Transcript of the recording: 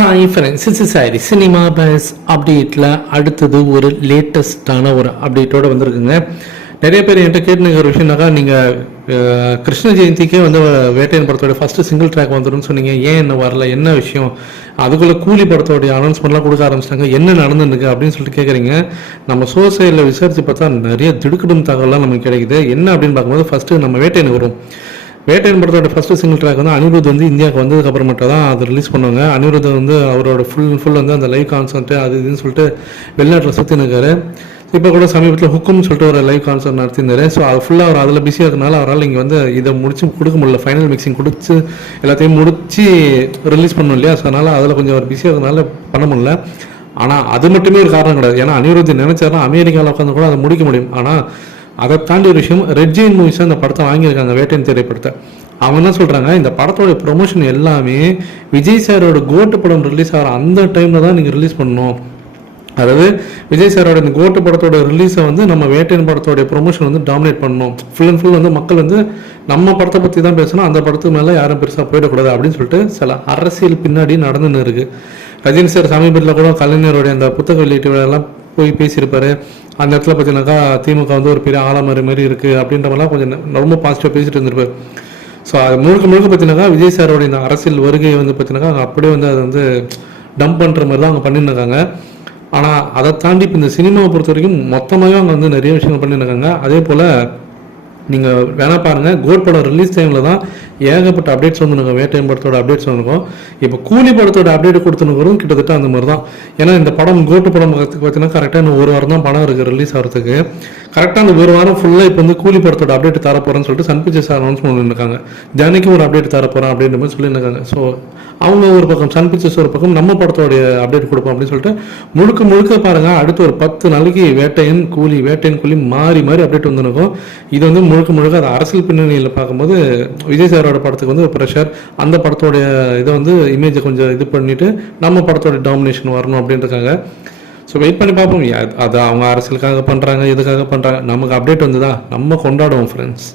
Hi friends it's sorry cinema base அப்டேட்டில் அடுத்தது ஒரு லேட்டஸ்டான ஒரு அப்டேட்டோட வந்திருக்குங்க. நிறைய பேர் என்கிட்ட கேட்டுனுங்க ஒரு விஷயம்னாக்கா நீங்கள் கிருஷ்ண ஜெயந்திக்கே வந்து வேட்டையன் படத்தோட ஃபஸ்ட்டு சிங்கிள் ட்ராக் வந்துடும் சொன்னீங்க. ஏன் என்ன வரல? என்ன விஷயம்? அதுக்குள்ளே கூலி படத்தோடைய அனௌன்ஸ்மெண்ட்லாம் கொடுக்க ஆரம்பிச்சிட்டாங்க. என்ன நடந்துருக்கு அப்படின்னு சொல்லிட்டு கேட்குறீங்க நம்ம சோசையில் விசாரித்து பார்த்தா நிறைய திடுக்கிடும் தகவலாம் நமக்கு கிடைக்குது. என்ன அப்படின்னு பார்க்கும்போது ஃபஸ்ட்டு நம்ம வேட்டையனுக்கு வரும். வேட்டையன் படத்தோட ஃபர்ஸ்ட் சிங்கிள் ட்ராக் வந்து அனிருத் வந்து இந்தியாவுக்கு வந்ததுக்கு அப்புறமேட்டா தான் அது ரிலீஸ் பண்ணுவாங்க. அனிருத் வந்து அவரோட ஃபுல் ஃபுல் வந்து அந்த லைவ் கான்சர்ட் அது இதுன்னு சொல்லிட்டு வெளிநாட்டில் சுற்றி நிற்காரு இப்போ கூட சமீபத்தில் ஹுக்கும்னு சொல்லிட்டு ஒரு லைவ் கான்சர்ட் நடத்தியிருந்தாரு ஸோ அது ஃபுல்லாக அவர் அதில் பிஸியாக இருக்கனால அவரால் இங்கே வந்து இதை முடிச்சு கொடுக்க முடியல. ஃபைனல் மிக்சிங் கொடுத்து எல்லாத்தையும் முடிச்சு ரிலீஸ் பண்ணோம் இல்லையா? ஸோ அதனால் அதில் கொஞ்சம் அவர் பிஸியாக இருக்கனால பண்ண முடியல. ஆனால் அது மட்டுமே ஒரு காரணம் கிடையாது. ஏன்னா அனிருத் நினைச்சாருன்னா அமெரிக்காவில் உட்காந்து கூட அதை முடிக்க முடியும். ஆனால் அதை தாண்டி ஒரு விஷயம் ரெட் ஜெயின் மூவிஸ் அந்த படத்தை வாங்கியிருக்காங்க வேட்டையன் திரைப்படத்தை. அவங்க என்ன சொல்கிறாங்க இந்த படத்தோட ப்ரொமோஷன் எல்லாமே விஜய் சாரோட கோட்டு படம் ரிலீஸ் ஆகிற அந்த டைமில் தான் நீங்கள் ரிலீஸ் பண்ணணும். அதாவது விஜய் சாரோட இந்த கோட்டு படத்தோட ரிலீஸை வந்து நம்ம வேட்டையன் படத்தோடைய ப்ரொமோஷன் வந்து டாமினேட் பண்ணணும். ஃபுல் அண்ட் ஃபுல் வந்து மக்கள் வந்து நம்ம படத்தை பற்றி தான் பேசணும் அந்த படத்துக்கு மேலே யாரும் பெருசாக போயிடக்கூடாது அப்படின்னு சொல்லிட்டு சில அரசியல் பின்னாடி நடந்துன்னு இருக்குது ரஜினி சார் சமீபத்தில் கூட கலைஞருடைய அந்த புத்தக வெளியீட்டு விழாலாம் போய் பேசியிருப்பாரு. அந்த இடத்துல பார்த்தீங்கன்னாக்கா திமுக வந்து ஒரு பெரிய ஆலமரம் மாதிரி இருக்குது அப்படின்ற மாதிரிலாம் கொஞ்சம் ரொம்ப பாசிட்டிவாக பேசிட்டு இருந்திருப்பார். ஸோ அது முழுக்க முழுக்க பார்த்தீங்கன்னாக்கா விஜய் சாரோட இந்த அரசியல் வருகை வந்து பார்த்தீங்கன்னாக்கா அப்படியே வந்து அதை வந்து டம்ப் பண்ணுற மாதிரி தான் அவங்க பண்ணியிருக்காங்க ஆனால் அதை தாண்டி இப்போ இந்த சினிமாவை பொறுத்த வரைக்கும் மொத்தமாகவே அவங்க வந்து நிறைய விஷயங்கள் பண்ணியிருக்காங்க அதே போல் நீங்கள் வேணா பாருங்கள் கோட் படம் ரிலீஸ் டைமில் தான் ஏகப்பட்ட அப்டேட்ஸ் வந்துருங்க வேட்டையன் படத்தோட அப்டேட்ஸ் வந்துருக்கும் இப்போ கூலி படத்தோட அப்டேட் கொடுத்துனுக்கிறதும் கிட்டத்தட்ட அந்த மாதிரி தான் ஏன்னா இந்த படம் கோட்டு படம் பார்த்தீங்கன்னா கரெக்டாக இன்னும் ஒரு வாரம் தான் படம் இருக்குது ரிலீஸ் ஆகிறதுக்கு கரெக்டாக அந்த ஒரு வாரம் ஃபுல்லாக இப்போ வந்து கூலி படத்தோட அப்டேட் தர போகிறேன்னு சொல்லிட்டு சன் பிக்சர்ஸ் அனௌன்ஸ் பண்ணிருக்காங்க. ஜானிக்கும் ஒரு அப்டேட் தர போகிறேன் அப்படின்ற மாதிரி சொல்லியிருக்காங்க ஸோ அவங்க ஒரு பக்கம் சன் பிக்சர்ஸ் ஒரு பக்கம் நம்ம படத்தோடைய அப்டேட் கொடுப்போம் அப்படின்னு சொல்லிட்டு முழுக்க முழுக்க பாருங்கள் அடுத்து ஒரு பத்து நாளைக்கு வேட்டையன் கூலி வேட்டையன் கூலி மாறி மாறி அப்டேட் வந்துருக்கும். இது வந்து முழுக்க முழுக்க அது அரசியல் பின்னணியில் பார்க்கும்போது விஜய் சாரோட படத்துக்கு வந்து ப்ரெஷர் அந்த படத்தோடைய இதை வந்து இமேஜை கொஞ்சம் இது பண்ணிட்டு நம்ம படத்தோட டாமினேஷன் வரணும் அப்படின்றக்காக ஸோ வெயிட் பண்ணி பார்ப்போம். அது அவங்க அரசியலுக்காக பண்ணுறாங்க எதுக்காக பண்ணுறாங்க நமக்கு அப்டேட் வந்துதா? நம்ம கொண்டாடுவோம் ஃப்ரெண்ட்ஸ்